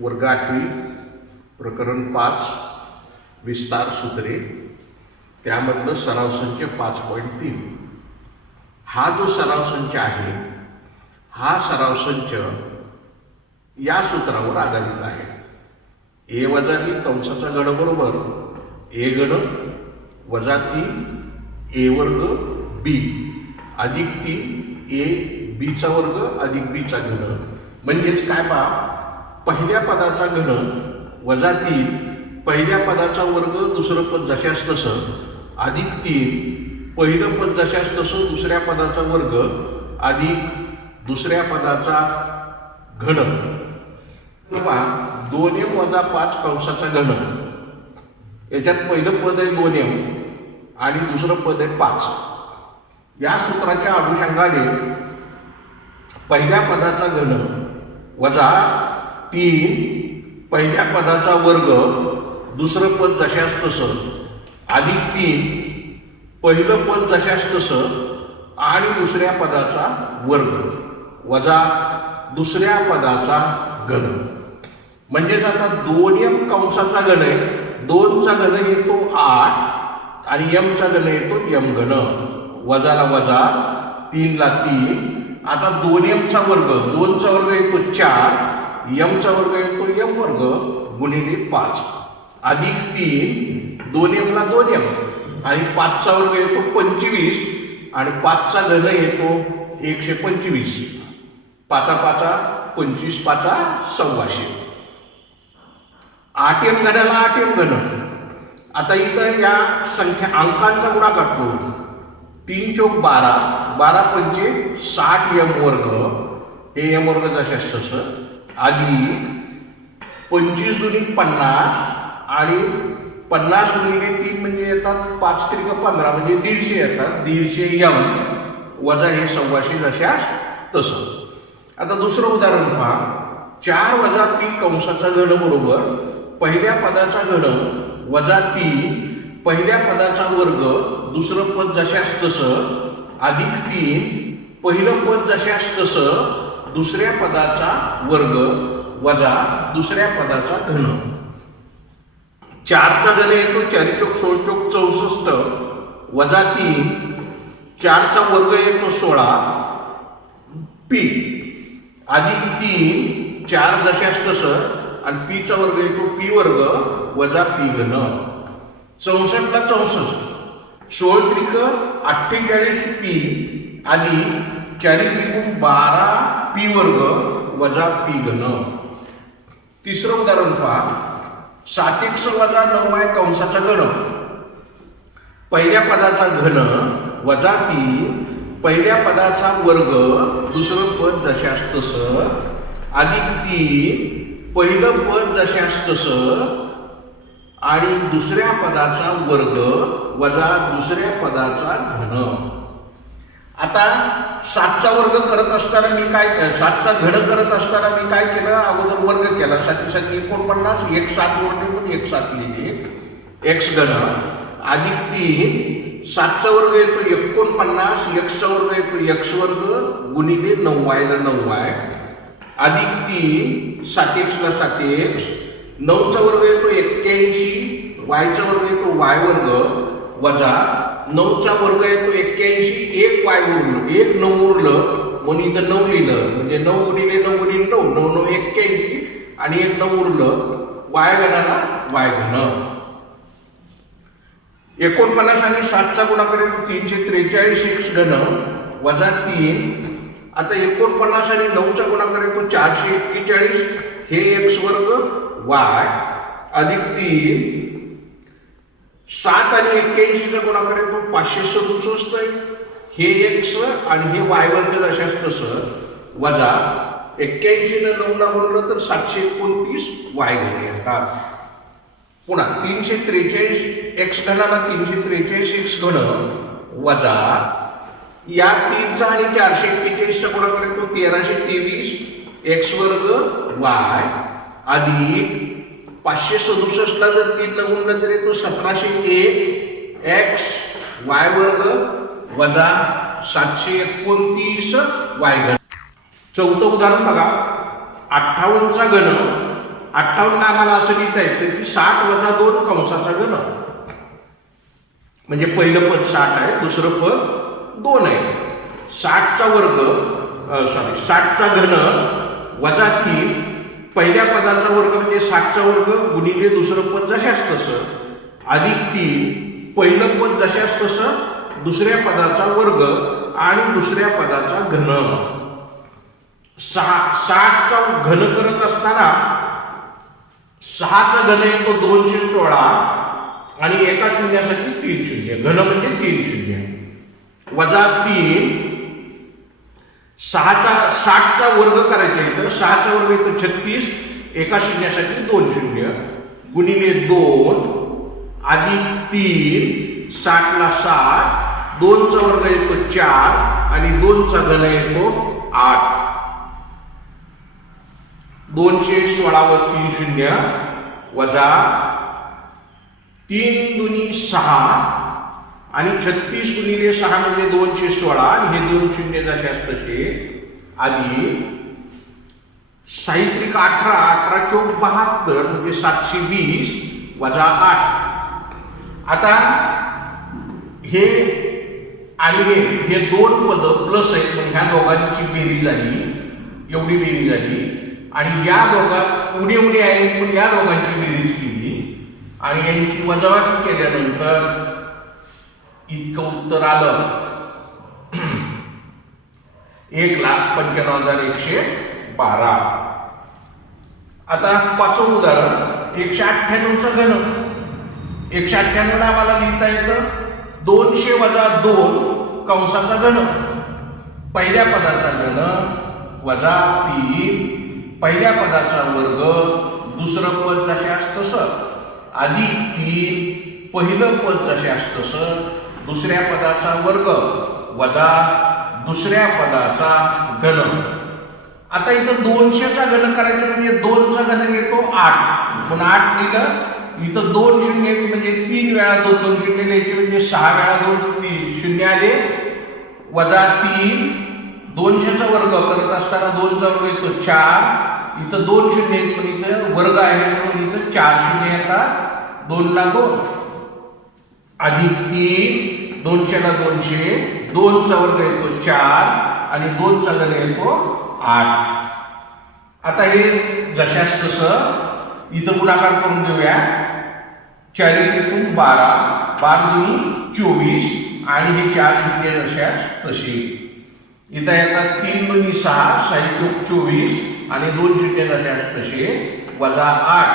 वर्ग 8वी प्रकरण 5 विस्तार सूत्रे त्यामधलं सराव संच 5.3 हा जो सराव संच आहे हा सराव संच या सूत्रावर आधारित आहे. ए वजा बी कंसाचा घन बरोबर ए घन वजा 3 ए वर्ग बी अधिक 3 ए बीचा वर्ग अधिक बीचा घन म्हणजेच काय पहा, पहिल्या पदाचा घन वजा 3 पहिल्या पदाचा वर्ग दुसरं पद जशास तसं अधिक 3 पहिलं पद जशास तसं दुसऱ्या पदाचा वर्ग अधिक दुसऱ्या पदाचा घन किंवा 2m वजा 5 कंसाचा घन. याच्यात पहिलं पद आहे 2m आणि दुसरं पद आहे 5. या सूत्राच्या अनुषंगाने पहिल्या पदाचा घन वजा 3 पहिल्या पदाचा वर्ग दुसरं पद जशास तसं अधिक 3 पहिलं पद जशास तसं आणि दुसऱ्या पदाचा वर्ग वजा दुसऱ्या पदाचा घन. म्हणजेच आता 2m कंसाचा घन आहे, 2चा घन येतो 8 आणि m चा घन येतो m घन वजाला वजा 3 ला 3. आता 2m चा वर्ग 2 चा वर्ग येतो 4 m चा वर्ग येतो m वर्ग गुणिले 5 अधिक 3 2m ला 2m आणि 5 चा वर्ग येतो 25 आणि 5 चा घन येतो 125. 5 5 25 5 125. 8m घनाला 8m घन. आता इथं या संख्या अंकांचा गुणाकार करू. 3 चौक 12 12 पंचे 60m वर्ग हे m वर्ग जशास तसं अधिक 25 दुनी 50 आणि 50 गुणिले 3 म्हणजे येतात 5 त्रिक 15 म्हणजे 150 येतात. 150 m वजा हे 125 जशास तसं. आता दुसरं उदाहरण पहा. 4 वजा p कंसाचा घन बरोबर पहिल्या पदाचा घन वजा 3 पहिल्या पदाचा वर्ग दुसरं पद जशास तसं अधिक 3 पहिलं पद जशास तसं दुसऱ्या पदाचा वर्ग वजा दुसऱ्या पदाचा घन. 4 चा घन येतो 4 चौक 16 चौक 64 वजा 3 4 चा वर्ग येतो 16 p अधिक 3 4 जशास तसं आणि p चा वर्ग येतो p वर्ग वजा p घन. 64 ला 64 16 त्रिक 48 p अधिक 4 त्रिक 12 p वर्ग वजा p घन. तिसरं उदाहरण पहा. 7x वजा 9y कंसाचा घन पहिल्या पदाचा घन वजा 3 पहिल्या पदाचा वर्ग दुसरं पद जशास तसं अधिक 3 पहिलं पद जशास तसं आणि दुसऱ्या पदाचा वर्ग वजा दुसऱ्या पदाचा घन. आता 7चा वर्ग करत असताना मी काय 7चा घन करत असताना मी काय केलं, अगोदर वर्ग केला 7 49 1 7 वरती पण 1 7 लिहिले x घन अधिक 3 7चा वर्ग येतो 49 x चा वर्ग येतो x वर्ग गुणिले 9y ला 9y अधिक 3 7x ला 7x 9 चा वर्ग येतो 81 y चा वर्ग येतो y वर्ग वजा 9 चा वर्ग येतो 81 1 y उरलं 1 9 उरलं म्हणून इथं 9 लिहिलं म्हणजे 9 गुणिले 9 गुणिले 9 9 9 81 आणि 1 9 उरलं y घनाला y घन. 49 आणि 7 चा गुणाकार येतो 343 x घन वजा 3. आता 49 आणि 9 चा गुणाकार येतो 441 हे x वर्ग y अधिक 3 7 आणि 81 चा गुणाकार येतो 567 हे x आणि हे y वर्ग जशास तसं वजा 81 ने 9 ला गुणलं तर 729 y घन येतात. पुन्हा 343 x घनाला 343 x घन वजा या 3 चा आणि 441 चा गुणाकार येतो 1323 x वर्ग y अधिक 567 ला जर 3 ला गुणलं तर येतो 1701 x y वर्ग वजा 729 y घन. चौथं उदाहरण बघा. 58 चा घन 58 आम्हाला असं लिहिता येतं की 60 वजा 2 कंसाचा घन, म्हणजे पहिलं पद 60 आहे, दुसरं पद 2 आहे. 60चा वर्ग 60चा घन वजा 3, पहिल्या पदाचा वर्ग म्हणजे 60चा वर्ग गुणिले दुसरं पद जशास तसं, अधिक 3 पहिलं पद जशास तसं दुसऱ्या पदाचा वर्ग आणि दुसऱ्या पदाचा घन. 60चा घन करत असताना 6चा घन येतो 216 आणि एका शून्यासाठी 3 शून्य, घन म्हणजे 3 शून्य, वजा 3. 60चा वर्ग करायचा येतं, 6चा वर्ग येतो 36, एका शून्यासाठी 2 शून्य, गुणिले 2 अधिक 3, 60ला 60, 2चा वर्ग येतो 4 आणि 2चा घन येतो 8. 216 व 3 शून्य वजा 3 दुनी 6 आणि 36 गुणिले 6 म्हणजे 216 आणि हे 2 शून्य जशास तसे, आधी साहित्रिक 18, 18 चौक 72 म्हणजे 720 वजा 8. आता हे आणि हे दोन पद प्लस आहेत, मग ह्या दोघांची बेरीज झाली, एवढी बेरीज झाली आणि या दोघां उडी उडी आहे पण या दोघांची बेरीज केली आणि यांची वजाबाकी केल्यानंतर इतकं उत्तर आलं 1,95,112. आता पाचवं उदाहरण 198चा घन. 198 आम्हाला लिहिता येतं 200 वजा 2 कंसाचा घन, पहिल्या पदाचा घन वजा 3 पहिल्या पदाचा वर्ग, दुसरं पद जशास तसं, अधिक 3 पहिलं पद जशास तसं दुसऱ्या पदाचा वर्ग वजा दुसऱ्या पदाचा घन. आता इथं 200चा घन करायचं म्हणजे 2चा घन येतो 8, पण 8 लिहिलं, इथं 2 शून्य म्हणजे 3 वेळा 2 2 शून्य लिहायचे म्हणजे 6 वेळा 2 3 शून्य आले, वजा 3. 200चा वर्ग करत असताना 2चा वर्ग येतो 4, इथं 2 शून्य पण इथं वर्ग आहे म्हणून इथं 4 शून्य येतात, 2 ला 2 अधिक 3. 200ला 200, 2चा वर्ग येतो 4 आणि 2चा घन येतो 8. आता हे जशास तसं इथं गुणाकार करून घेऊया. 4 एकूण 12, 12 दुनी 24 आणि हे 4 शून्य जशास तसे. इथं येतात 3 दुनी 6, 6 चौक 24 आणि 2 शून्य जशास तसे वजा 8.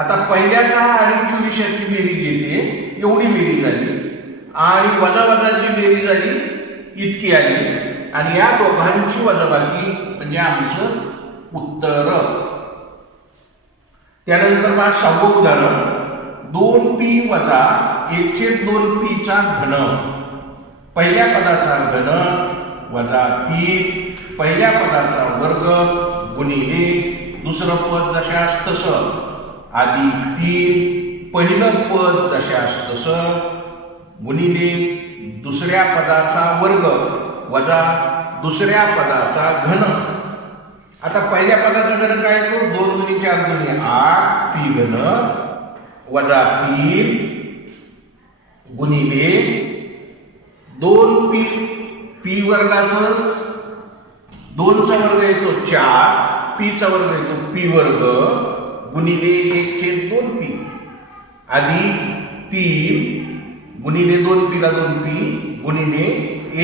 आता पहिल्याचा आणि 24 याची बेरीज येते, एवढी बेरीज झाली आणि वजा वजाची बेरीज झाली इतकी आली आणि या दोघांची वजाबाकी म्हणजे आमचं उत्तर. त्यानंतर बा 6वं उदाहरण 2p वजा 1/2p चा घन, पहिल्या पदाचा घन वजा 3 पहिल्या पदाचा वर्ग गुणिले दुसरं पद जशास तसं, अधिक 3 पहिलं पद जशास तसं गुणिले दुसऱ्या पदाचा वर्ग वजा दुसऱ्या पदाचा घन. आता पहिल्या पदाचा घन काय येतो 2 दुनी 4 दुनी 8 p घन वजा 3 गुणिले 2p p वर्गाचं 2चा वर्ग येतो 4, p चा वर्ग येतो p वर्ग गुणिले 1/2p अधिक 3 गुणिले 2p ला 2p गुणिले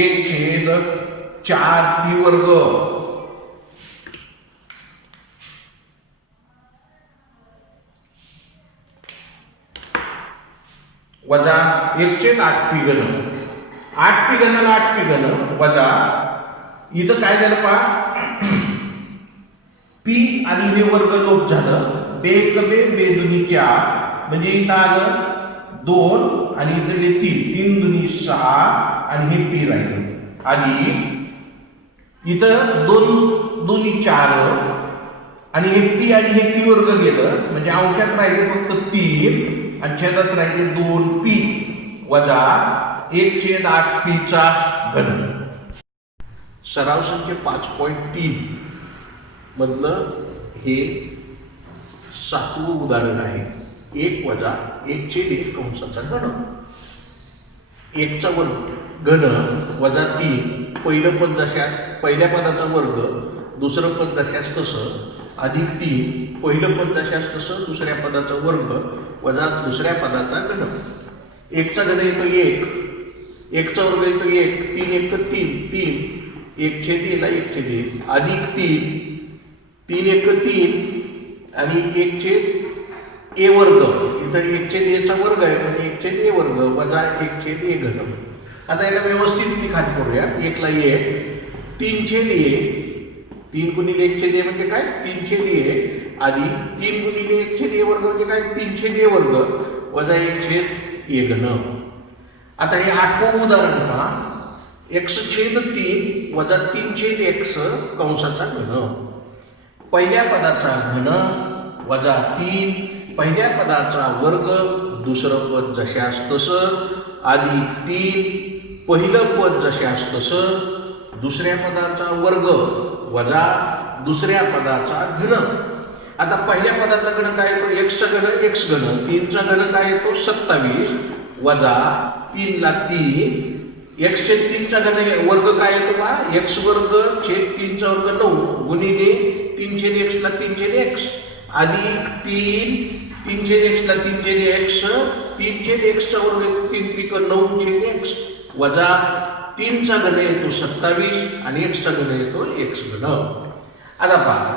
1/4p वर्ग वजा 1/8p घन. 8p घनाला 8p घन वजा इथं काय झालं पहा p आणि हे वर्ग लोप झालं, बेक बे बेदुनी 4 म्हणजे इथं आलं 2 आणि इथले 3 दुनी 6 आणि हे p राहिलं, आणि इथं 2 दुनी 4 आणि हे p आणि हे p वर्ग गेलं म्हणजे अंशात राहिले फक्त 3 आणि छेदात राहिले 2p वजा 1/8p चा घन. सराव संच 5.3 मधलं हे 7वं उदाहरण आहे 1 वजा 1/1 कंसाचा घन. 1चा वर्ग घन वजा 3 पहिलं पद जशास पहिल्या पदाचा वर्ग दुसरं पद जशास तसं अधिक 3 पहिलं पद जशास तसं दुसऱ्या पदाचा वर्ग वजा दुसऱ्या पदाचा घन. 1चा घन येतो 1, 1चा वर्ग येतो 1, 3 1 3 3 1/1 1/1 अधिक 3 3 1 3 आणि 1/a वर्ग. इथं 1/a वर्ग आहे म्हणजे 1/a वर्ग वजा 1/a घन. आता याला व्यवस्थित लिखाण करूया. 1ला 1 3/a 3 गुणिले 1/a म्हणजे काय 3/a अधिक 3 गुणिले 1/a वर्ग म्हणजे काय 3/a वर्ग वजा 1/a घन. आता हे 8वं उदाहरण पहा. x/3 वजा 3/x कंसाचा घन. पहिल्या पदाचा घन वजा 3 पहिल्या पदाचा वर्ग दुसरं पद जशास तसं अधिक 3 पहिलं पद जशास तसं दुसऱ्या पदाचा वर्ग वजा दुसऱ्या पदाचा घन. आता पहिल्या पदाचा घन काय येतो x चा घन x घन 3चा घन काय येतो 27 वजा 3ला 3 x/3 चा घन वर्ग काय येतो बा x वर्ग छेद 3 चा वर्ग 9 गुणिले 3/x ला 3/x अधिक 3 3/x ला 3/x 3/x चा वर्ग 3 त्रिक 9/x वजा 3 चा घन येतो 27 आणि x चा घन येतो x घन. आता पहा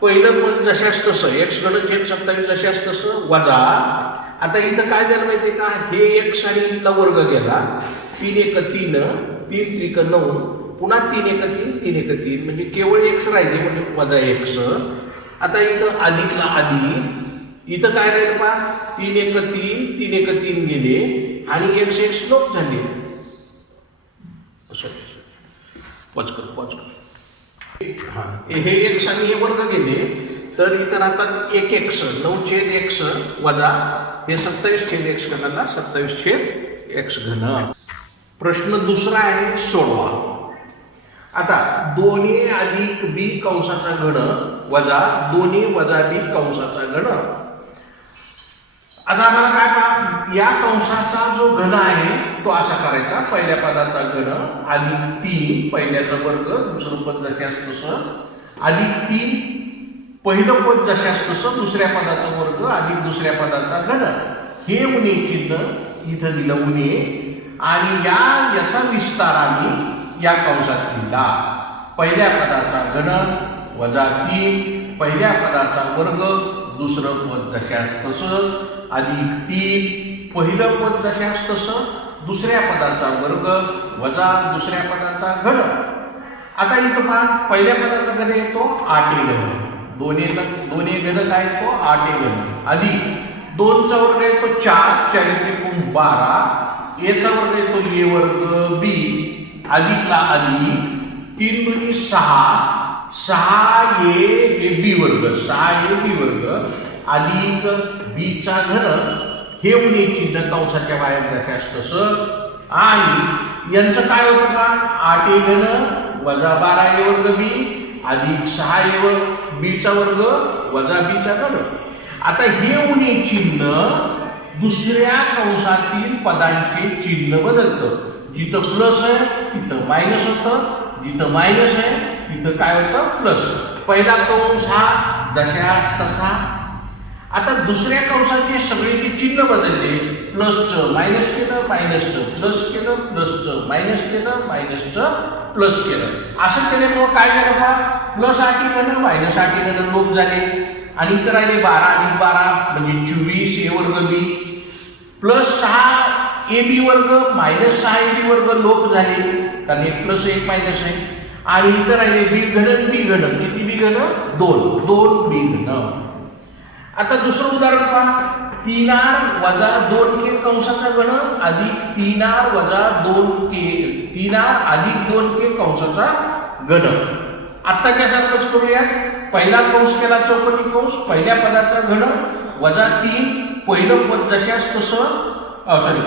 पहिलं पद जशास तसं x घन छेद 27 जशास तसं वजा. आता इथं काय झालं माहितीये का हे x आणि इथला वर्ग गेला 3 1 3 3 त्रिक 9 पुन्हा 3 1 3 3 1 3 म्हणजे केवळ x राहिले म्हणजे वजा x. आता इथं अधिकला अधिक इथं काय राहिलं पहा 3 1 3 3 1 3 गेले आणि x x लोप झाले. हे x आणि हे वर्ग गेले तर इथं राहतात 1x 9/x वजा हे 27/x घनाला 27/x घन. प्रश्न दुसरा आहे सोडवा. आता 2a अधिक b कंसाचा घन वजा 2a वजा b कंसाचा घन. आता आम्हाला काय पहा या कंसाचा जो घन आहे तो असा करायचा. पहिल्या पदाचा घन अधिक 3 पहिल्याचा वर्ग दुसरं पद जशास तसं अधिक 3 पहिलं पद जशास तसं दुसऱ्या पदाचा वर्ग अधिक दुसऱ्या पदाचा घन. हे उणे चिन्ह इथं दिलं उणे आणि याचा विस्तार आम्ही या कंसात लिहिला. पहिल्या पदाचा घन वजा 3 पहिल्या पदाचा वर्ग दुसरं पद जशास तसं अधिक 3 पहिलं पद जशास तसं दुसऱ्या पदाचा वर्ग वजा दुसऱ्या पदाचा घन. आता इथं पहा पहिल्या पदाचा घन येतो 8a घन 2a घन काय येतो 8a घन अधिक 2 चा वर्ग येतो 4 4 त्रिकोण 12 a चा वर्ग येतो a वर्ग b अधिकला अधिक 3 दुनी 6 6a हे b वर्ग 6a b वर्ग अधिक b चा घन. हे उणे चिन्ह कंसाच्या बाहेर जशास तसं आणि यांचं काय होतं का 8a घन वजा 12a वर्ग b अधिक 6a b चा वर्ग वजा b चा घन. आता हे उणे चिन्ह दुसऱ्या कंसातील पदांचे चिन्ह बदलतं. जिथं प्लस आहे तिथं मायनस होतं जिथं मायनस आहे तिथं काय होतं प्लस. पहिला कंस हा जशास तसा. आता दुसऱ्या कंसाचे सगळेचे चिन्ह बदलले. प्लसचं मायनस केलं मायनसचं प्लस केलं प्लसचं मायनस केलं मायनसचं प्लस केलं. असं केल्यामुळं काय झालं पहा प्लस 8a घन मायनस 8a घन लोप झाले आणि इथं राहिले 12 अधिक 12 म्हणजे 24 a वर्ग b प्लस 6ab वर्ग मायनस 6ab वर्ग लोप झाले कारण एक प्लस एक मायनस आहे आणि इथं राहिले b घन b घन किती b घन 2 b घन. आता दुसरं उदाहरण पहा 3r वजा 2k कंसाचा घन अधिक 3r वजा 2k 3r अधिक 2k कंसाचा घन. आत्ताच्यासारखंच करूया. पहिला कंस केला चौकोनी कंस पहिल्या पदाचा घन वजा 3 पहिलं पद जशास तसं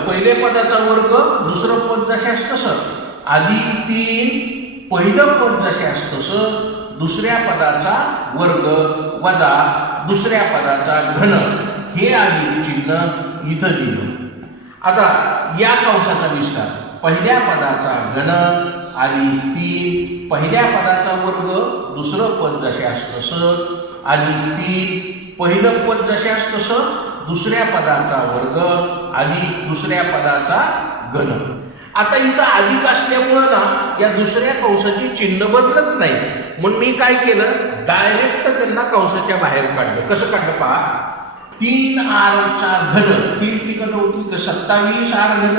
पहिल्या पदाचा वर्ग दुसरं पद जशास तसं अधिक 3 पहिलं पद जशास तसं दुसऱ्या पदाचा वर्ग वजा दुसऱ्या पदाचा घन हे अधिक चिन्ह इथं दिलं. आता या कंसाचा विस्तार पहिल्या पदाचा घन अधिक 3 पहिल्या पदाचा वर्ग दुसरं पद जशास तसं अधिक 3 पहिलं पद जशास तसं दुसऱ्या पदाचा वर्ग अधिक दुसऱ्या पदाचा घन. आता इथं अधिक असल्यामुळं ना या दुसऱ्या कंसाची चिन्ह बदलत नाही, म्हणून मी काय केलं, डायरेक्ट त्यांना कंसाच्या बाहेर काढलं. कसं काढलं पहा, 3r चा घन 3 त्रिकट होतील 27 r घन,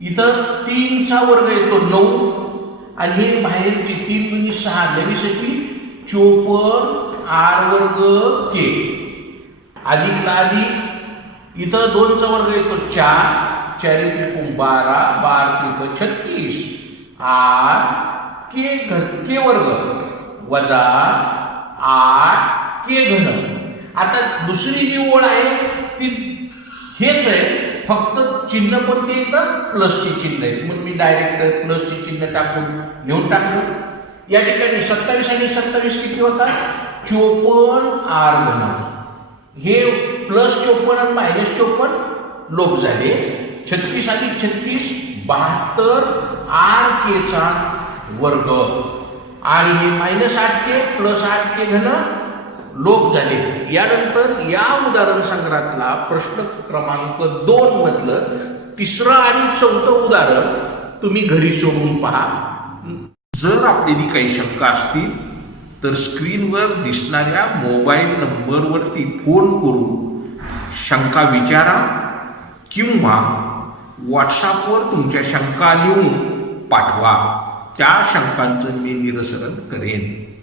इथं 3 चा वर्ग येतो 9 आणि हे बाहेरची 3 म्हणजे 6 लवीसाठी 54 r वर्ग k अधिकला अधिक इथं 2 चा वर्ग येतो 4 4 त्रिकोण 12 12 त्रिकोण 36 r k वर्ग वजा 8 k घन. आता दुसरी जी ओळ आहे ती हेच आहे, फक्त चिन्ह कोणते येतं, प्लसची चिन्ह आहे, म्हणून मी डायरेक्ट प्लसची चिन्ह टाकून लिहून टाकलं. या ठिकाणी 27 आणि 27 किती होता, 54 r घन. हे प्लस 54 आणि मायनस 54 लोप झाले. 36 अधिक 36 72 r k चा वर्ग आणि हे मायनस 8k प्लस 8k घन लोप झाले. यानंतर या उदाहरण संग्रहातला प्रश्न क्रमांक 2 मधलं तिसरं आणि चौथं उदाहरण तुम्ही घरी सोडवून पहा. जर आपली काही शंका असतील तर स्क्रीनवर दिसणाऱ्या मोबाईल नंबरवरती फोन करून शंका विचारा किंवा व्हॉट्सअपवर तुमच्या शंका लिहून पाठवा. त्या शंकांचं मी निरसन करेन.